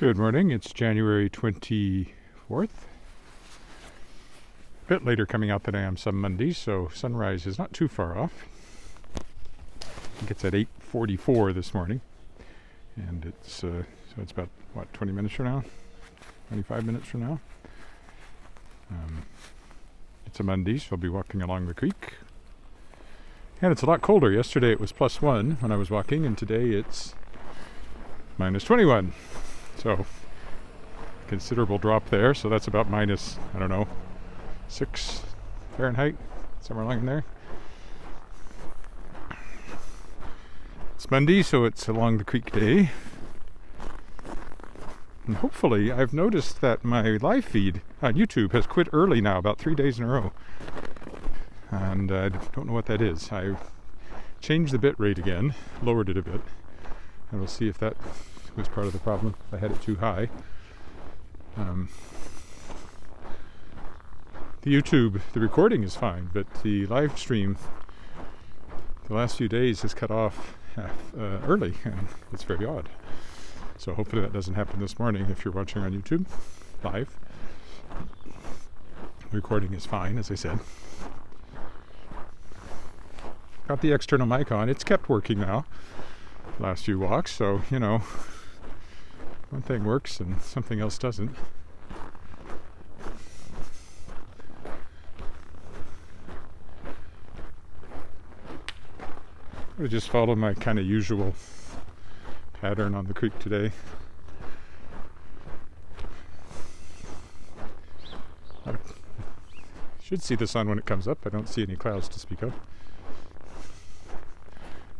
Good morning, it's January 24th. A bit later coming out than I am some Mondays, so sunrise is not too far off. I think it's at 8:44 this morning, and it's about, 20 minutes from now? 25 minutes from now? It's a Monday, so I'll be walking along the creek. And it's a lot colder. Yesterday it was +1 when I was walking, and today it's -21. So, considerable drop there. So that's about minus, 6 Fahrenheit, somewhere along in there. It's Monday, so it's along the creek day. And hopefully, I've noticed that my live feed on YouTube has quit early now, about 3 days in a row. And I don't know what that is. I changed the bit rate again, lowered it a bit, and we'll see if that was part of the problem. I had it too high. The YouTube, the recording is fine, but the live stream the last few days has cut off early, and it's very odd. So hopefully that doesn't happen this morning if you're watching on YouTube live. The recording is fine, as I said. Got the external mic on. It's kept working now the last few walks, so one thing works and something else doesn't. I'm going to just follow my kind of usual pattern on the creek today. I should see the sun when it comes up. I don't see any clouds to speak of.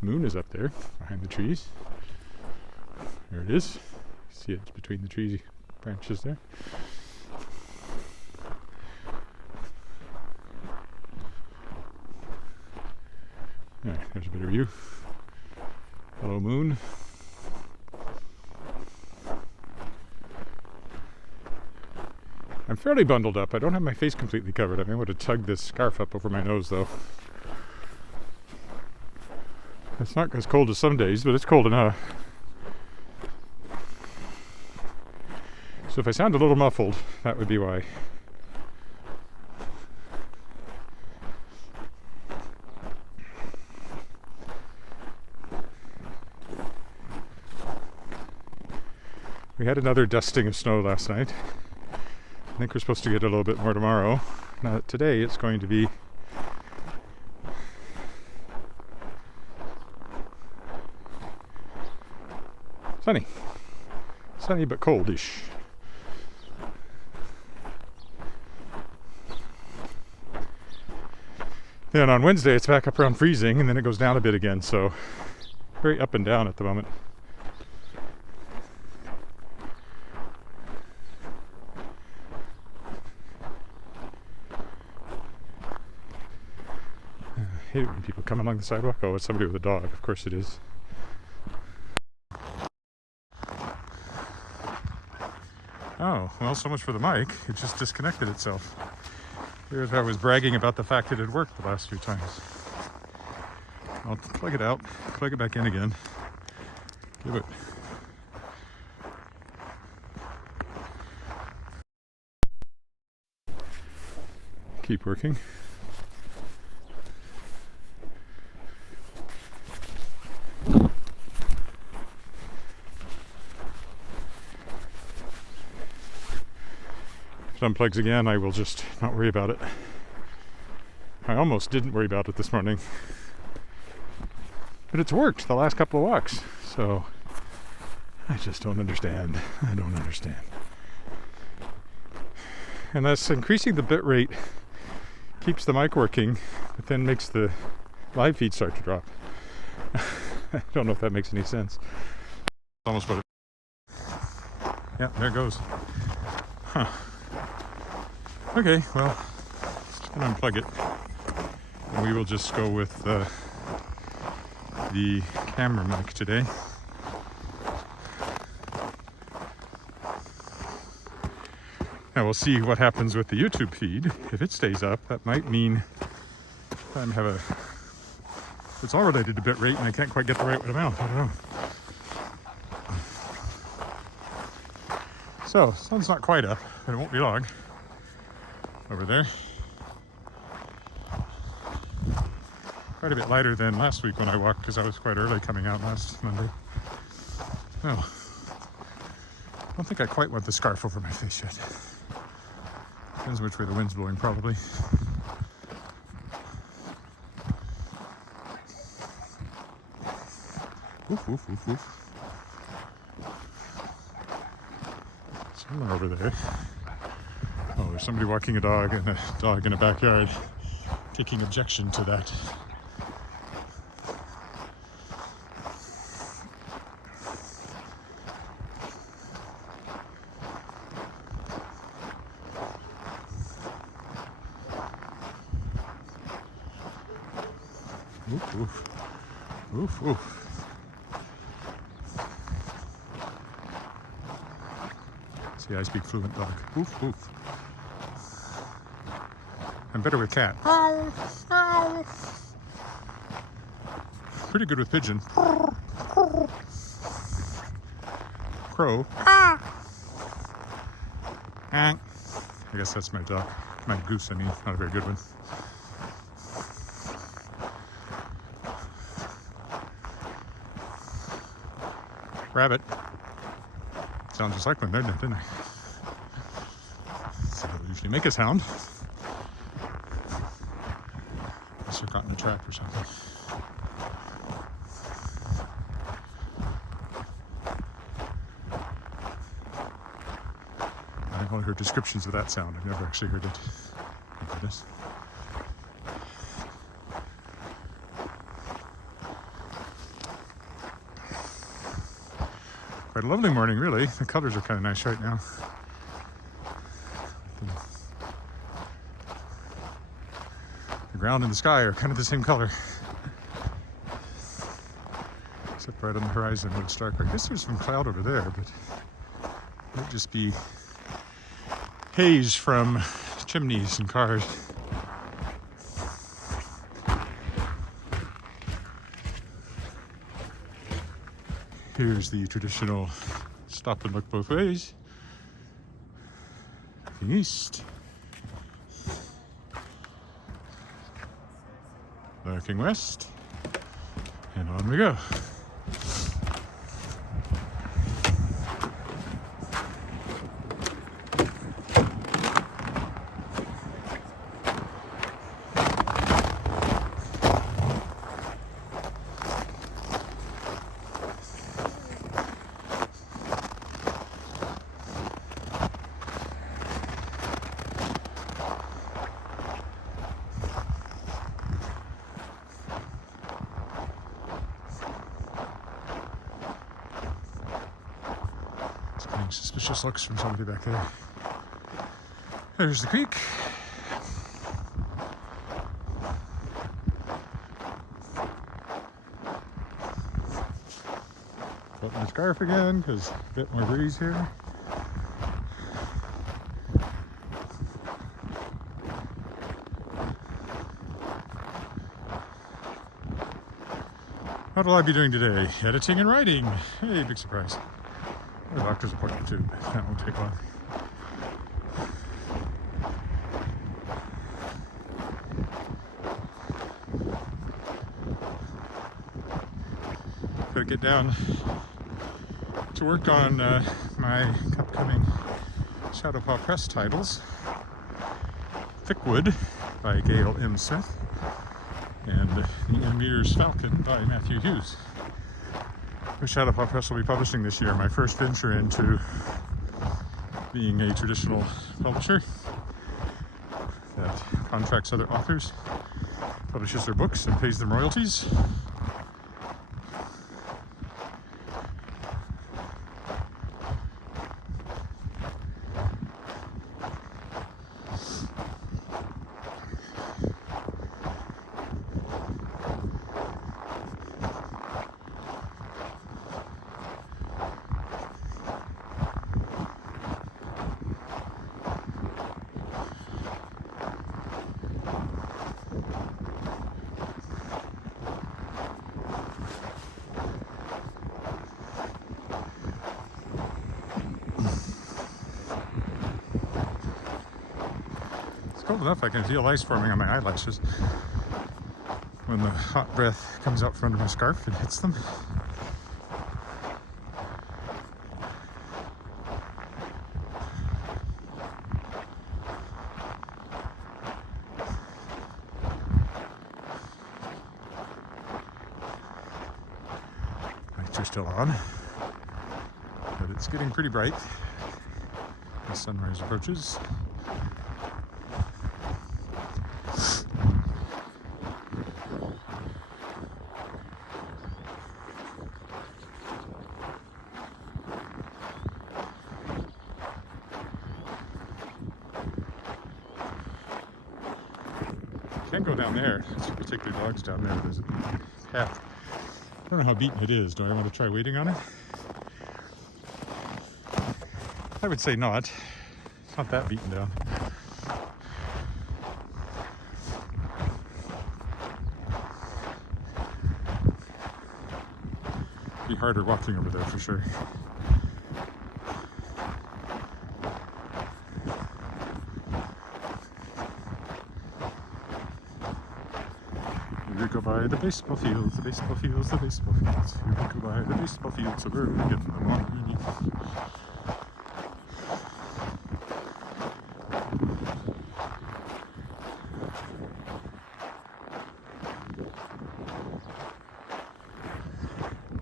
Moon is up there behind the trees. There it is. See it between the tree branches there. Alright, there's a better view. Hello, moon. I'm fairly bundled up. I don't have my face completely covered. I'm able to tug this scarf up over my nose, though. It's not as cold as some days, but it's cold enough. So if I sound a little muffled, that would be why. We had another dusting of snow last night. I think we're supposed to get a little bit more tomorrow. Now today it's going to be sunny. Sunny but coldish. Then on Wednesday it's back up around freezing, and then it goes down a bit again, so very up and down at the moment. I hate it when people come along the sidewalk. Oh, it's somebody with a dog. Of course it is. Oh, well, so much for the mic. It just disconnected itself. Here's how I was bragging about the fact that it worked the last few times. I'll plug it out, plug it back in again. Give it. Keep working. If it unplugs again, I will just not worry about it. I almost didn't worry about it this morning. But it's worked the last couple of walks, so I just don't understand. I don't understand. And thus increasing the bit rate keeps the mic working, but then makes the live feed start to drop. I don't know if that makes any sense. Almost what it... Yeah, there it goes. Huh. Okay, well, just gonna unplug it. And we will just go with the camera mic today. Now we'll see what happens with the YouTube feed. If it stays up, that might mean I have a... It's all related to bitrate and I can't quite get the right amount. I don't know. So, sun's not quite up, but it won't be long over there. Quite a bit lighter than last week when I walked because I was quite early coming out last Monday. Oh, I don't think I quite want the scarf over my face yet. Depends which way the wind's blowing, probably. Woof, woof, woof, woof. Someone over there. Oh, there's somebody walking a dog and a dog in a backyard taking objection to that. Oof, oof. Oof, oof. See, I speak fluent dog. Oof, oof. I'm better with cat. Pretty good with pigeon. Crow. I guess that's my dog. My goose, I mean. Not a very good one. Rabbit. Sounds just like one, didn't I? So they'll usually make a sound. Unless they're caught in a trap or something. I've only heard descriptions of that sound. I've never actually heard it. Thank goodness. Quite a lovely morning, really. The colors are kind of nice right now. The ground and the sky are kind of the same color. Except right on the horizon where it's dark. I guess there's some cloud over there, but it might just be haze from chimneys and cars. Here's the traditional stop and look both ways. Looking east. Looking west. And on we go. Suspicious looks from somebody back there. There's the creek. Put my scarf again because a bit more breeze here. What will I be doing today? Editing and writing. Hey, big surprise. A doctor's appointment too, but that won't take long. Gotta get down to work on my upcoming Shadow Paw Press titles. Thickwood by Gail M. Smith and The Emir's Falcon by Matthew Hughes. The Shadow Paw Press will be publishing this year, my first venture into being a traditional publisher that contracts other authors, publishes their books, and pays them royalties. cold enough I can feel ice forming on my eyelashes when the hot breath comes out from under my scarf and hits them. Lights are still on, but it's getting pretty bright as sunrise approaches. Can't go down there. We take their dogs down there. There's a path. I don't know how beaten it is. Do I want to try waiting on it? I would say not. It's not that beaten down. It'd be harder walking over there for sure. We go by the baseball fields, the baseball fields, the baseball fields. We go by the baseball fields so early, getting them on.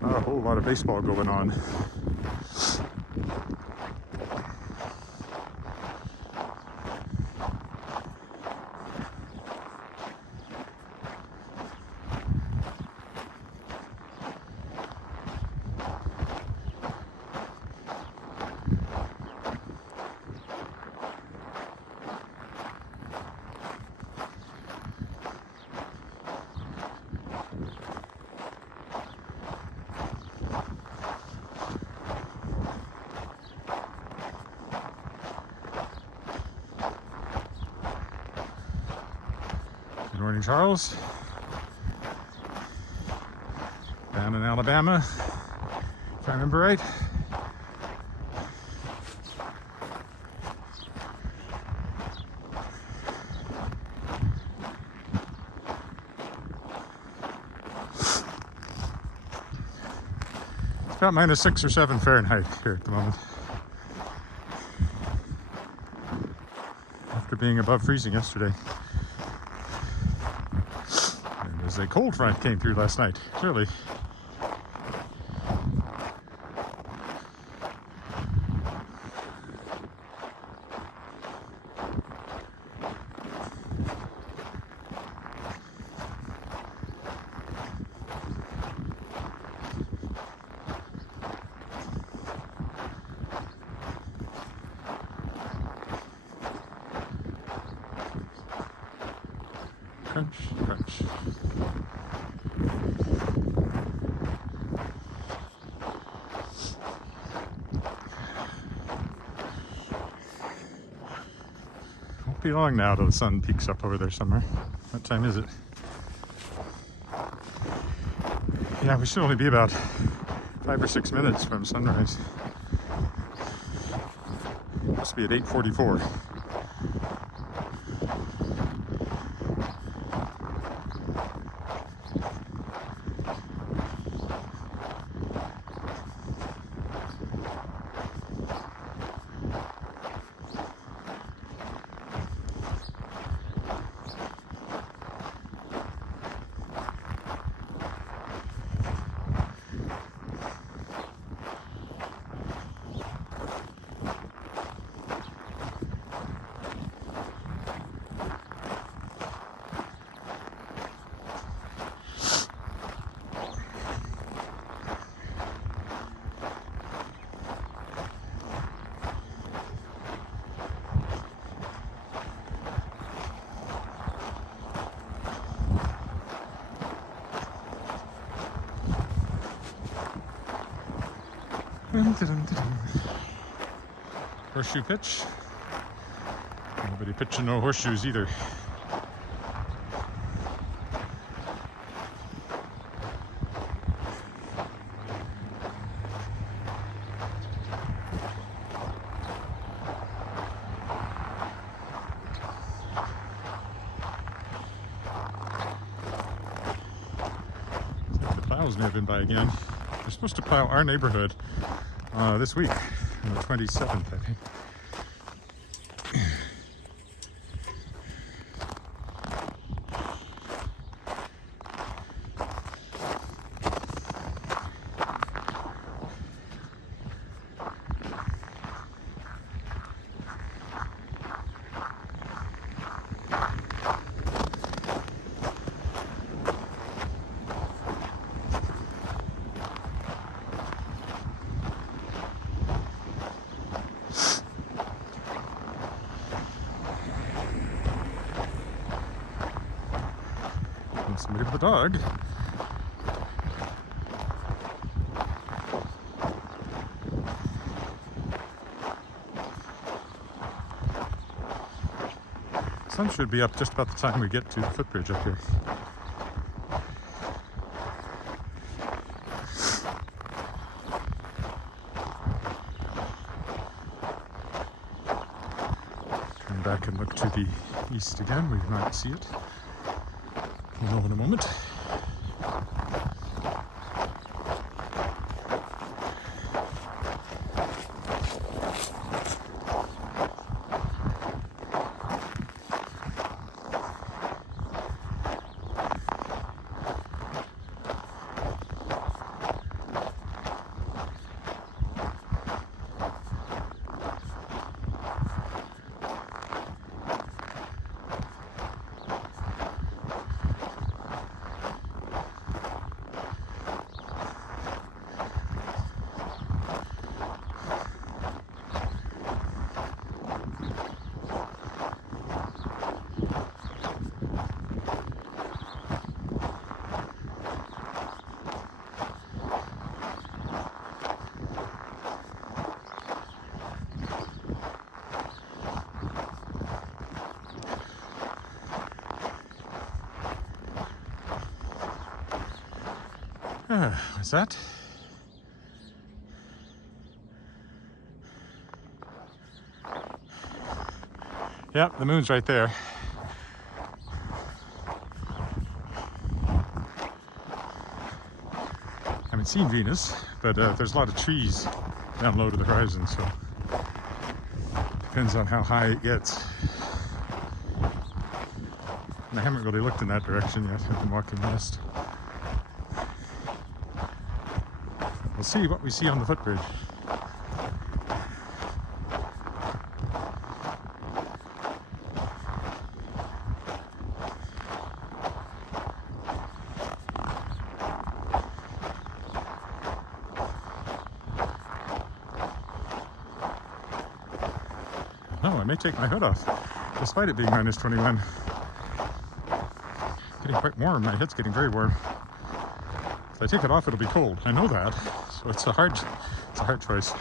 Not a whole lot of baseball going on. Good morning, Charles. Down in Alabama, if I remember right. It's about -6 or 7 Fahrenheit here at the moment. After being above freezing yesterday. As a cold front came through last night, clearly. Crunch, crunch. Won't be long now till the sun peaks up over there somewhere. What time is it? Yeah, we should only be about 5 or 6 minutes from sunrise. Must be at 8:44. Horseshoe pitch. Nobody pitching no horseshoes either. plows may have been by again. They're supposed to plow our neighborhood this week, on the 27th, I think. Somebody with a dog. Sun should be up just about the time we get to the footbridge up here. Turn back and look to the east again. We might see it. We'll know in a moment. What's that? Yep, the moon's right there. I haven't seen Venus, but there's a lot of trees down low to the horizon, so depends on how high it gets. And I haven't really looked in that direction yet. I've been walking west. We'll see what we see on the footbridge. Oh, I may take my hood off, despite it being minus 21. Getting quite warm. My head's getting very warm. If I take it off, it'll be cold. I know that, so it's a hard choice.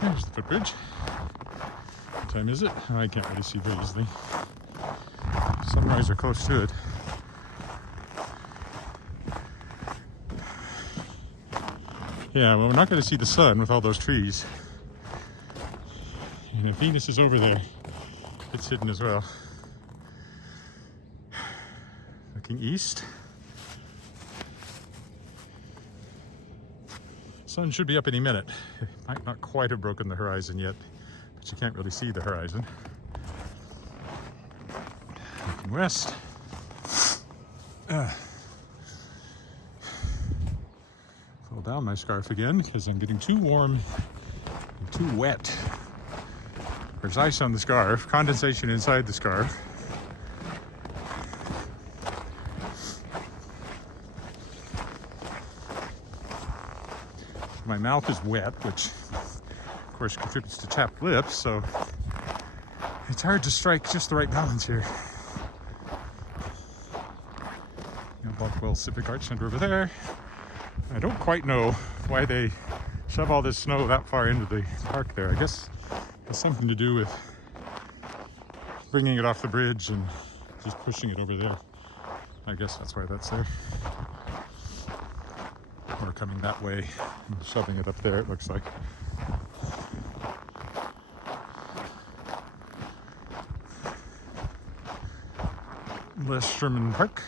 There's the footbridge. What time is it? Oh, I can't really see very easily. Sunrise are close to it. Yeah, well, we're not going to see the sun with all those trees. And if Venus is over there, it's hidden as well. Looking east. Sun should be up any minute. It might not quite have broken the horizon yet, but you can't really see the horizon. Looking west. Pull down my scarf again because I'm getting too warm and too wet. There's ice on the scarf, condensation inside the scarf. My mouth is wet, which of course contributes to chapped lips, so it's hard to strike just the right balance here. Buckwell Civic Arts Center over there. I don't quite know why they shove all this snow that far into the park there. I guess it has something to do with bringing it off the bridge and just pushing it over there. I guess that's why that's there. Or coming that way and shoving it up there, it looks like. Les Sherman Park.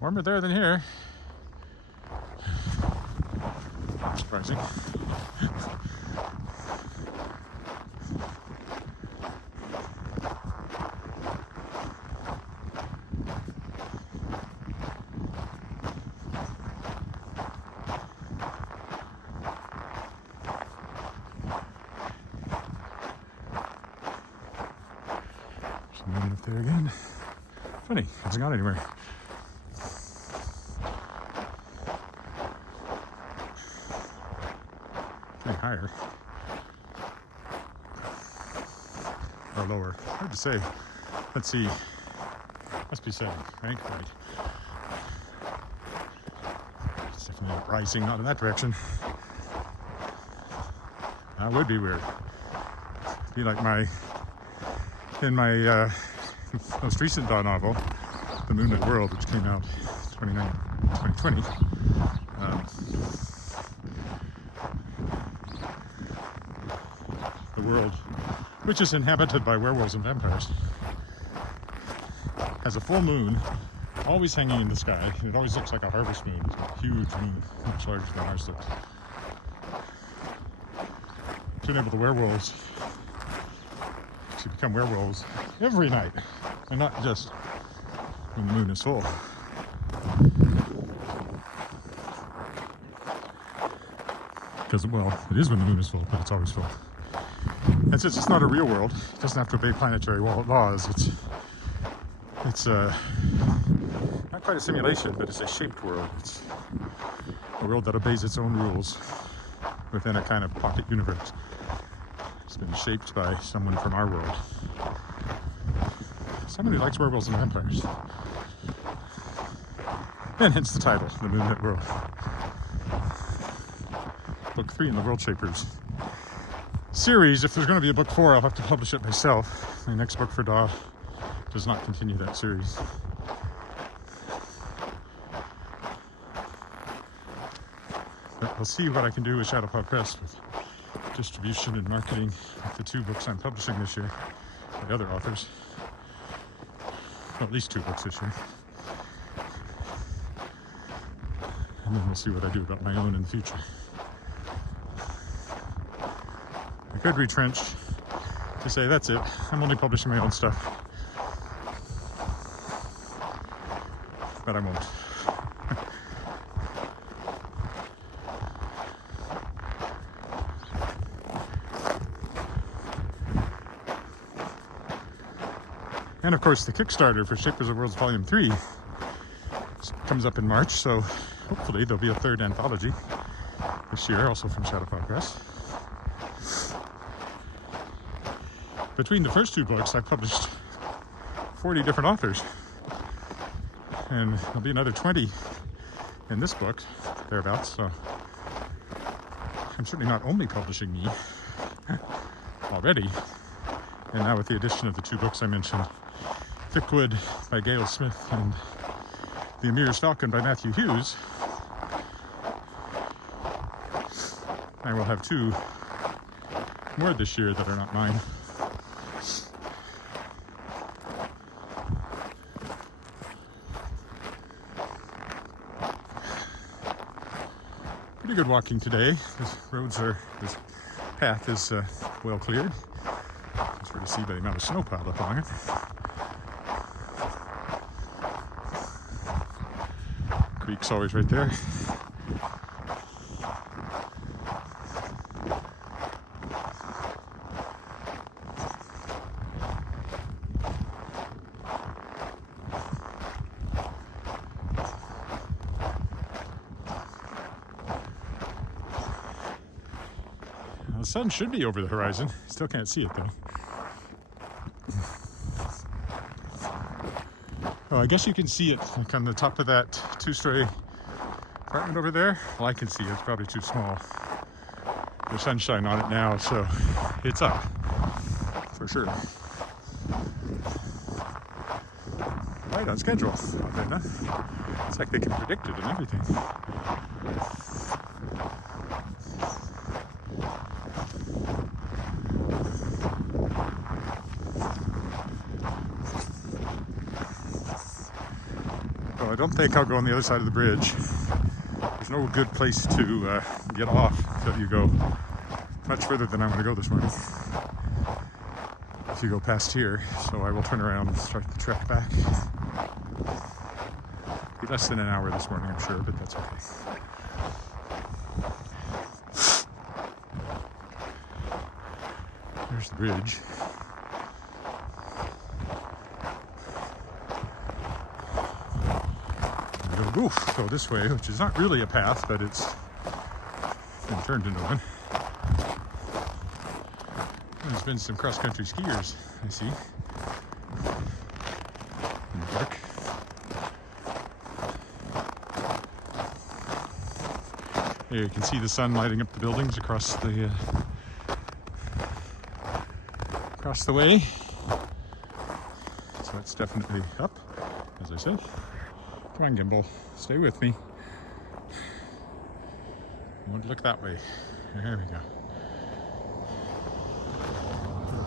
Warmer there than here. Not surprising. There's the moon up there again. Funny, hasn't gone anywhere. Higher or lower, hard to say. Let's see, must be setting, right? Right. It's definitely not rising, not in that direction. That would be weird. Be like in my most recent Daw novel, The Moonlit World, which came out 2020. The world, which is inhabited by werewolves and vampires, has a full moon always hanging in the sky, and it always looks like a harvest moon. It's a huge moon, much larger than ours does. To enable the werewolves to become werewolves every night, and not just when the moon is full. Because, well, it is when the moon is full, but it's always full. And since it's not a real world, it doesn't have to obey planetary laws. It's not quite a simulation, but it's a shaped world. It's a world that obeys its own rules within a kind of pocket universe. It's been shaped by someone from our world. Someone who likes werewolves and vampires. And hence the title, The Moonlit World. Book 3 in the World Shapers series. If there's going to be a book 4, I'll have to publish it myself. My next book for Daw does not continue that series. But I'll see what I can do with Shadowpaw Press with distribution and marketing of the 2 books I'm publishing this year by other authors. Well, at least 2 books this year. And then we'll see what I do about my own in the future. I could retrench to say, that's it, I'm only publishing my own stuff. But I won't. And of course, the Kickstarter for Shapers of Worlds Volume 3 comes up in March, so hopefully there'll be a 3rd anthology this year, also from Shadowpaw Press. Between the first 2 books, I've published 40 different authors. And there'll be another 20 in this book, thereabouts, so I'm certainly not only publishing me already. And now with the addition of the 2 books I mentioned, Thickwood by Gail Smith and The Emir's Falcon by Matthew Hughes, I will have 2 more this year that are not mine. Pretty good walking today. This path is well cleared. It's hard to see by the amount of snow piled up along it. Creek's always right there. sun should be over the horizon. Still can't see it though. Oh, I guess you can see it like on the top of that two-story apartment over there. Well, I can see it. It's probably too small. There's sunshine on it now, so it's up for sure. Right on schedule. It's like they can predict it and everything. Well, I don't think I'll go on the other side of the bridge. There's no good place to get off until you go much further than I'm going to go this morning. If you go past here, so I will turn around and start the trek back. Be less than an hour this morning, I'm sure, but that's okay. There's the bridge. I'm going to go this way, which is not really a path, but it's been turned into one. There's been some cross-country skiers, I see, in the park. There you can see the sun lighting up the buildings across the way. So it's definitely up, as I said. Come on, Gimbal, stay with me. I want to look that way. There we go.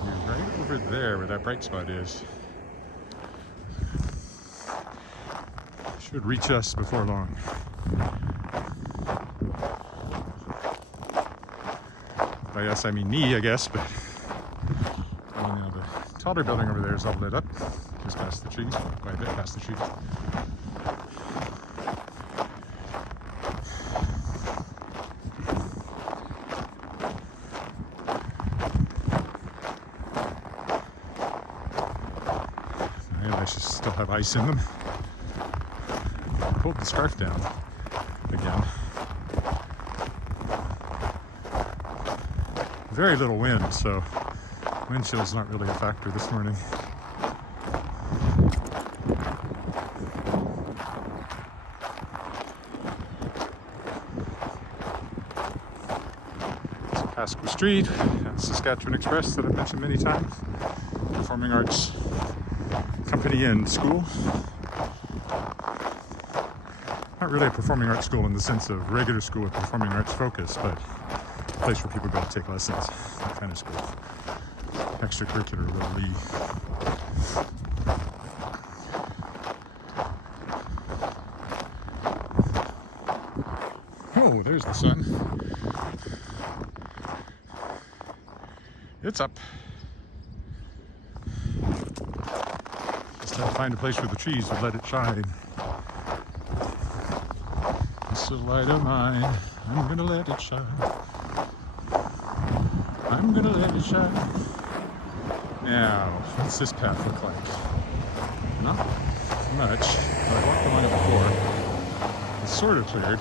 You're right over there where that bright spot is. Should reach us before long. By us, I mean me, I guess, but the taller building over there is all lit up, just past the trees, quite a bit past the trees. I should still have ice in them. I pulled the scarf down again. Very little wind, so wind chill is not really a factor this morning. It's Pasqua Street, and Saskatchewan Express that I've mentioned many times. Performing Arts Company and school. Not really a performing arts school in the sense of regular school with performing arts focus, but a place where people go to take lessons, that kind of school. Extracurricular, really. Oh, there's the sun. It's up. Just have to find a place where the trees would let it shine. It's a light of mine. I'm gonna let it shine. I'm gonna let it shine. Now, what's this path look like? Not much. I walked along it before. It's sort of cleared.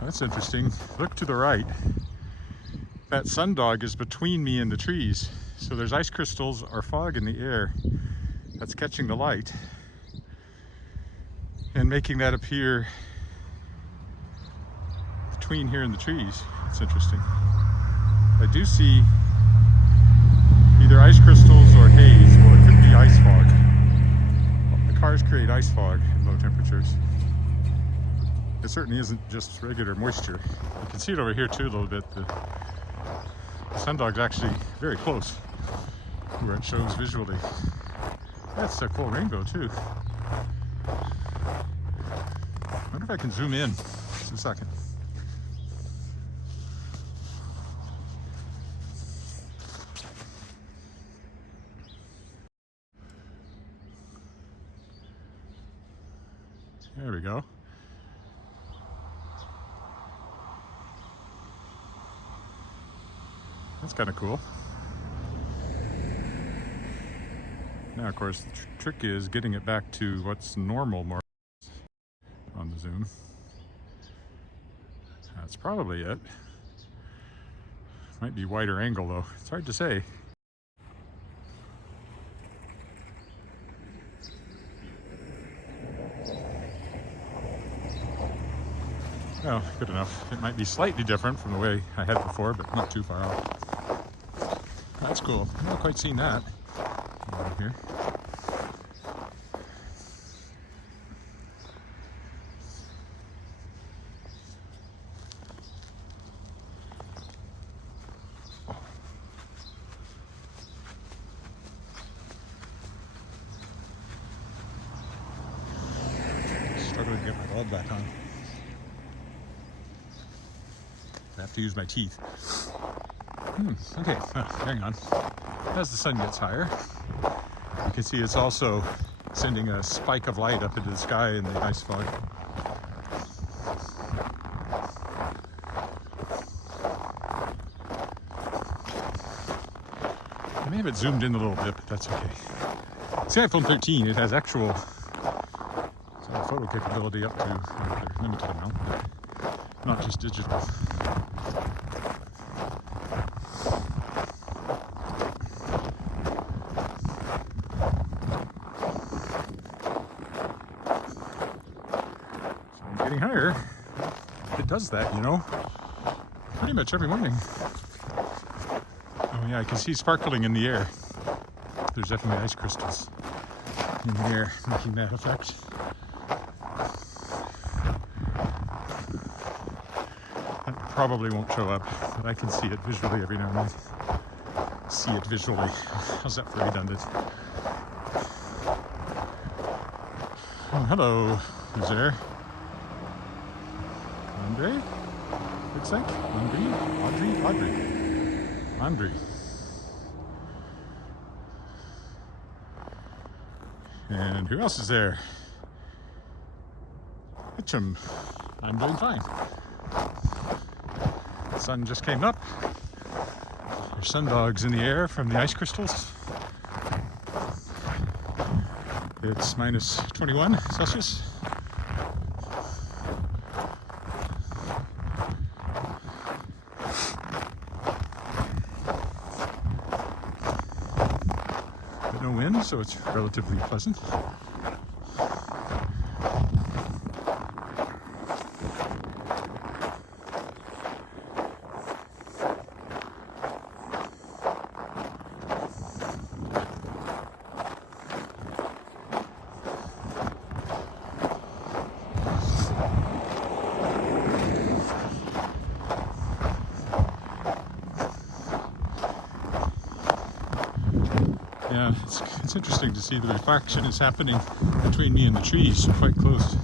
That's interesting. Look to the right. That sundog is between me and the trees. So there's ice crystals or fog in the air that's catching the light and making that appear between here and the trees. It's interesting. I do see either ice crystals or haze, or it could be ice fog. The cars create ice fog at low temperatures. It certainly isn't just regular moisture. You can see it over here too a little bit. The sundog's actually very close where it shows visually. That's a cool rainbow too. I wonder if I can zoom in just a second. There we go. That's kind of cool. Now, of course, the trick is getting it back to what's normal more on the zoom. That's probably it. Might be wider angle though. It's hard to say. Oh, good enough. It might be slightly different from the way I had before, but not too far off. That's cool. I've not quite seen that over here. Struggling to get my bulb back on. I have to use my teeth. Okay, hang on. As the sun gets higher, you can see it's also sending a spike of light up into the sky in the ice fog. I may have it zoomed in a little bit, but that's okay. It's the iPhone 13. It has actual photo capability up to a limited amount, but not just digital. So I'm getting higher. It does that, you know, pretty much every morning. Oh yeah, I can see sparkling in the air. There's definitely ice crystals in the air making that effect. That probably won't show up, but I can see it visually every now and then. See it visually. How's that for redundant? Oh, hello. Who's there? Andre? Looks like Audrey. And who else is there? Mitchum. I'm doing fine. The sun just came up. There's sundogs in the air from the ice crystals. It's minus 21 Celsius. But no wind, so it's relatively pleasant. Yeah, it's interesting to see the reflection is happening between me and the trees, quite close. You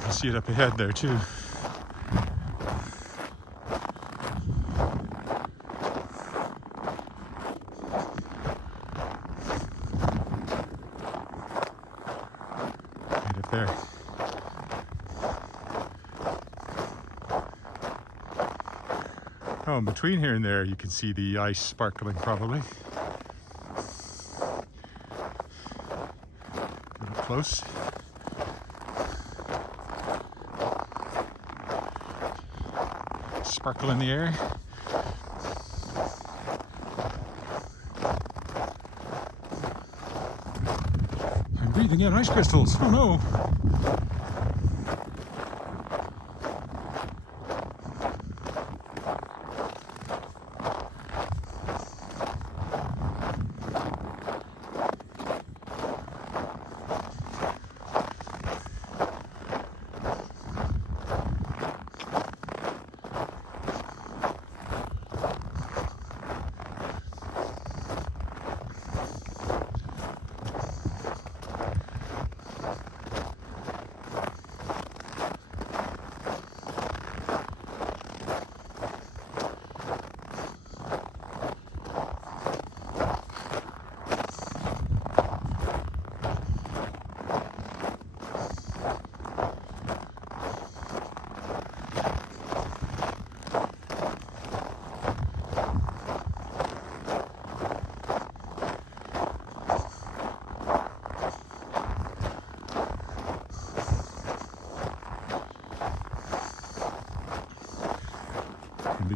can see it up ahead there too. Right up there. Oh, in between here and there, you can see the ice sparkling probably. A little close. Sparkle in the air. I'm breathing in ice crystals. Oh no!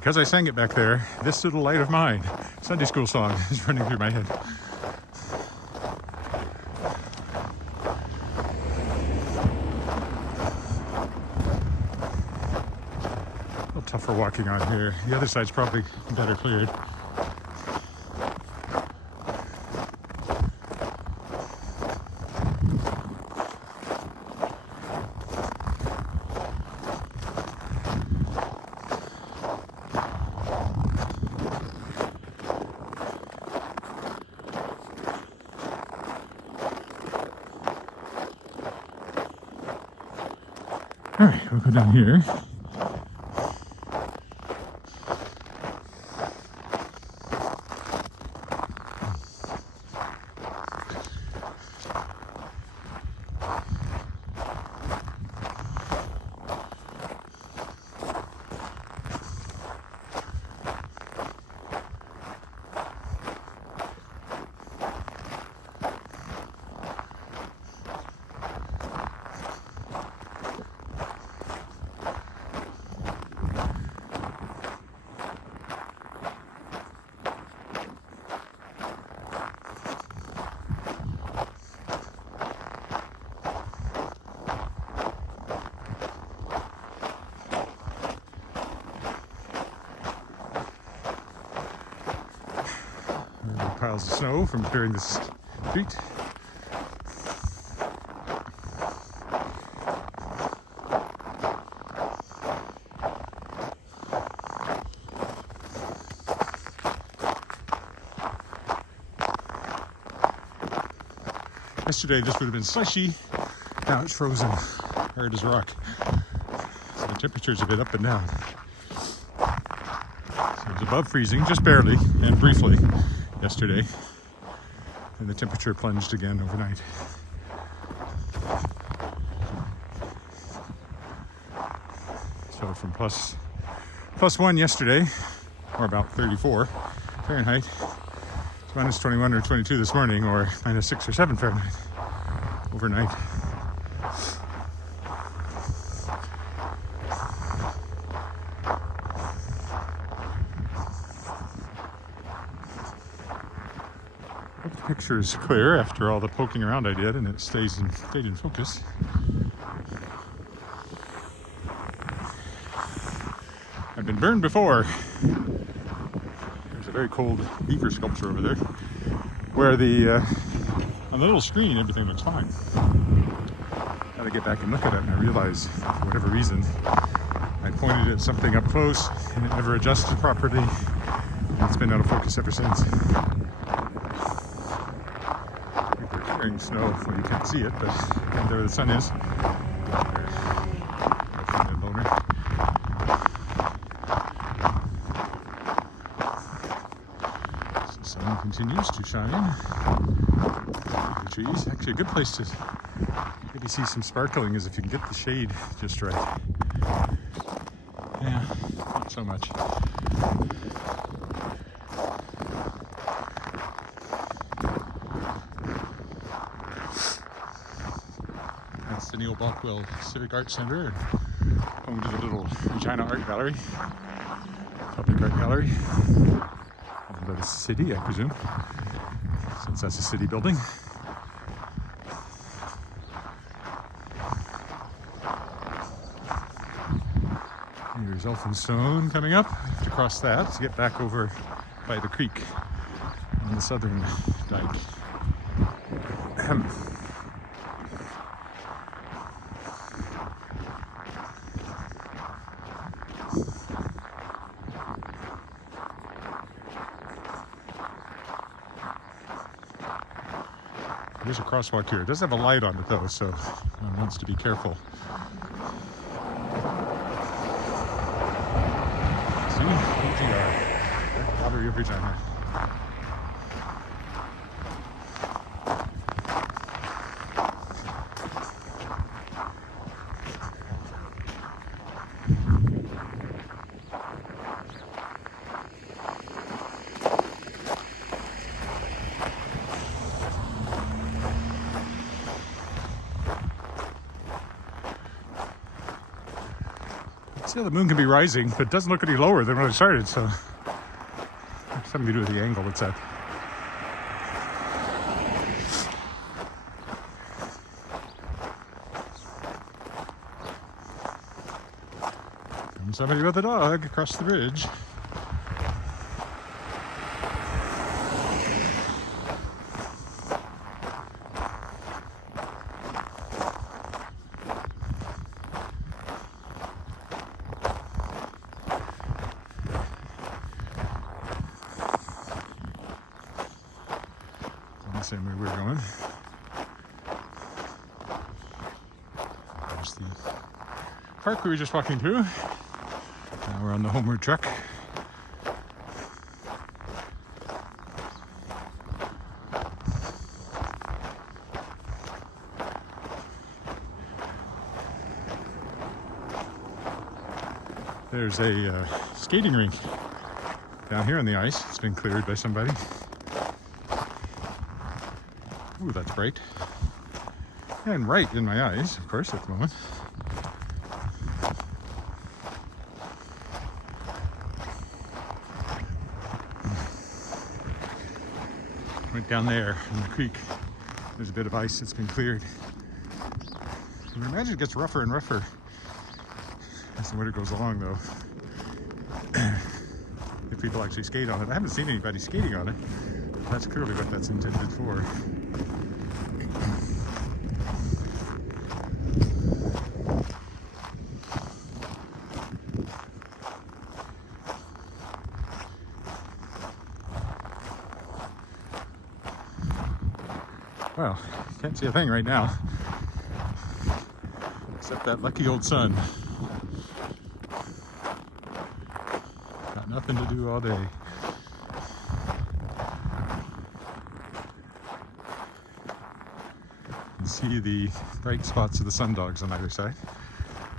because I sang it back there, "This Little Light of Mine," Sunday school song, is running through my head. A little tougher walking on here. The other side's probably better cleared. All right, we'll go down here. Piles of snow from clearing the street. Yesterday this would have been slushy. Now it's frozen, hard as rock. So the temperature's a bit up and down. So it was above freezing, just barely and briefly, yesterday, and the temperature plunged again overnight. So from plus 1 yesterday, or about 34 Fahrenheit, to minus 21 or 22 this morning, or minus 6 or 7 Fahrenheit overnight. The picture is clear after all the poking around I did, and it stayed in focus. I've been burned before. There's a very cold beaver sculpture over there, where on the little screen everything looks fine. Now I get back and look at it, and I realize, for whatever reason, I pointed at something up close, and it never adjusted properly, and it's been out of focus ever since. Snow, well, you can't see it, but there the sun is. The sun continues to shine. The trees, actually a good place to maybe see some sparkling is if you can get the shade just right. Yeah, not so much. That's the Neil Blockwell Civic Arts Center, and home to the little Regina Art Gallery, public art gallery, owned by the city, I presume, since that's a city building. Here's Elphinstone coming up. I have to cross that to get back over by the creek on the southern dike. There's a crosswalk here. It does have a light on it though, so one wants to be careful. See? PGR. Gallery of Regina. See how the moon can be rising, but it doesn't look any lower than when I started, so something to do with the angle it's at. Comes somebody with a dog across the bridge. Same way we're going. There's the park we were just walking through. Now we're on the homeward trek. There's a skating rink down here on the ice. It's been cleared by somebody. Ooh, that's bright. And right in my eyes, of course, at the moment. Right down there in the creek, there's a bit of ice that's been cleared. I imagine it gets rougher and rougher as the winter goes along, though. If people actually skate on it. I haven't seen anybody skating on it. That's clearly what that's intended for. Well, can't see a thing right now, except that lucky old sun. Got nothing to do all day. You see the bright spots of the sundogs on either side.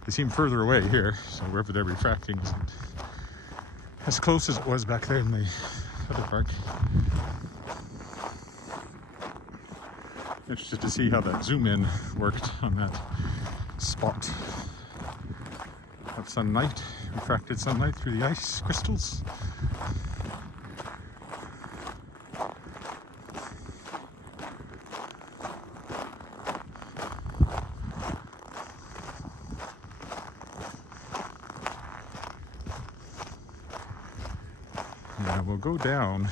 They seem further away here, so wherever they're refracting isn't as close as it was back there in the other park. Interested to see how that zoom in worked on that spot of sunlight, refracted sunlight through the ice crystals. Now we'll go down .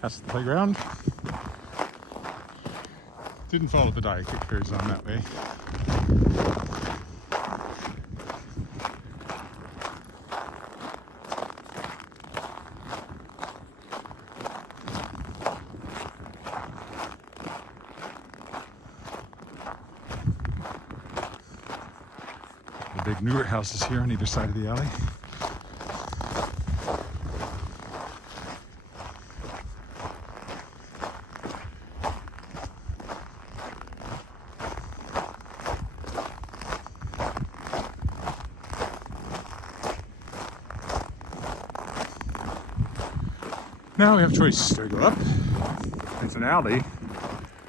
Past the playground. Didn't follow the diet kick carries on that way. The big newer houses here on either side of the alley. Now we have choices. Do I go up? It's an alley.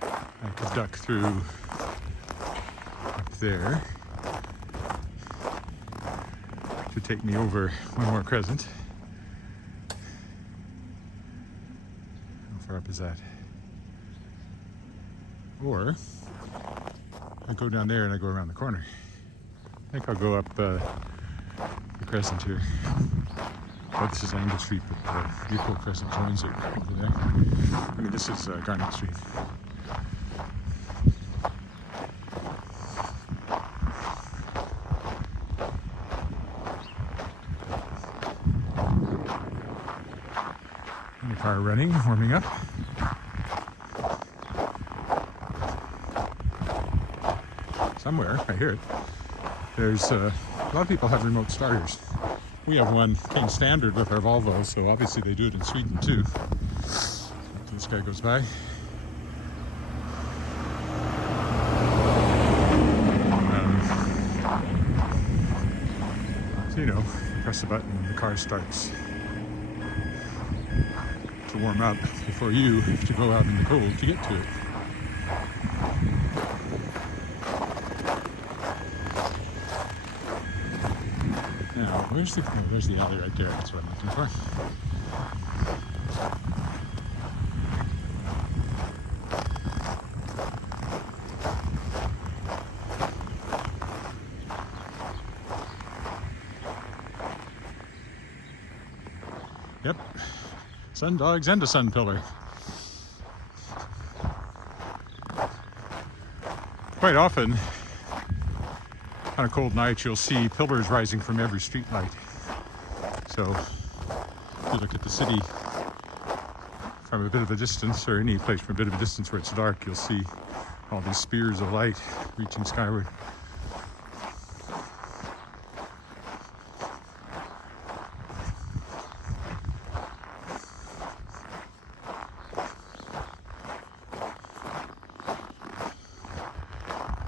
I could duck through up there to take me over one more crescent. How far up is that? Or I go down there and I go around the corner. I think I'll go up the crescent here. But this is Angle Street, but Newport Crescent joins it over there. I mean, this is Garnet Street. And the car running, warming up. Somewhere, I hear it. There's a lot of people have remote starters. We have one came standard with our Volvo, so obviously they do it in Sweden too. This guy goes by. So you know, press the button and the car starts to warm up before you have to go out in the cold to get to it. Now, where's the alley right there? That's what I'm looking for. Yep, sun dogs and a sun pillar. Quite often, on a cold night, you'll see pillars rising from every street light. So, if you look at the city from a bit of a distance, or any place from a bit of a distance where it's dark, you'll see all these spears of light reaching skyward.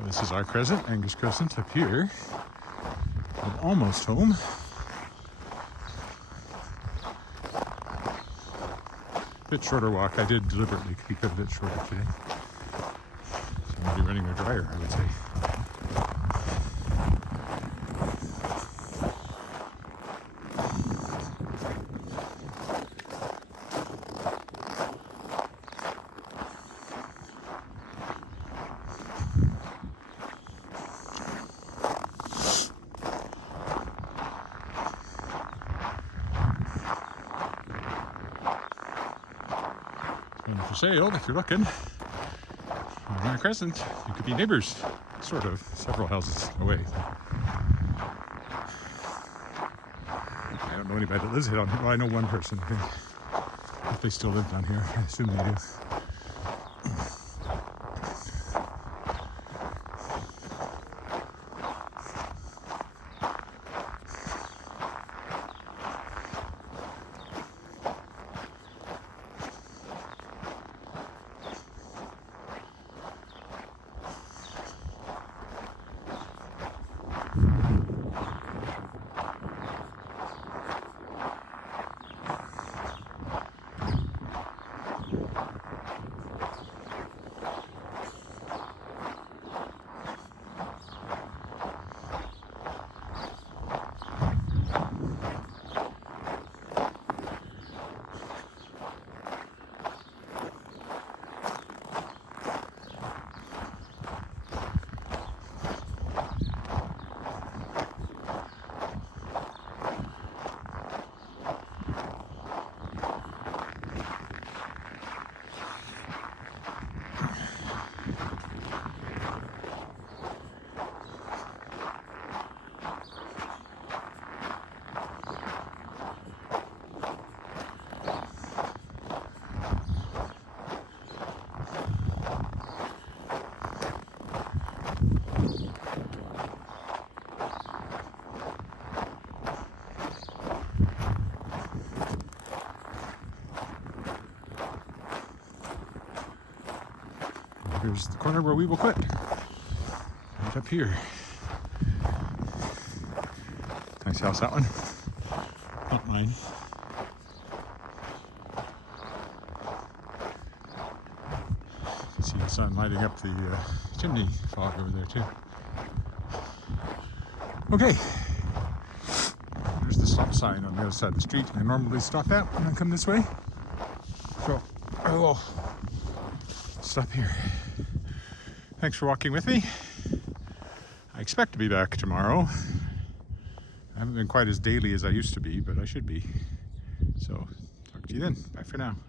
This is our crescent, Angus Crescent up here. I'm almost home. Bit shorter walk. I did deliberately keep it a bit shorter today. So I'll be running a dryer, I would say. One for sale if you're looking. Wascana Crescent. You could be neighbors, sort of, several houses away. I don't know anybody that lives down here. Well, I know one person, I think. If they still live down here, I assume they do. Here's the corner where we will quit. Right up here. Nice house, that one. Not mine. You can see the sun lighting up the chimney fog over there too. Okay. There's the stop sign on the other side of the street. I normally stop at when I come this way. So I will stop here. Thanks for walking with me. I expect to be back tomorrow. I haven't been quite as daily as I used to be, but I should be. So talk to you then. Bye for now.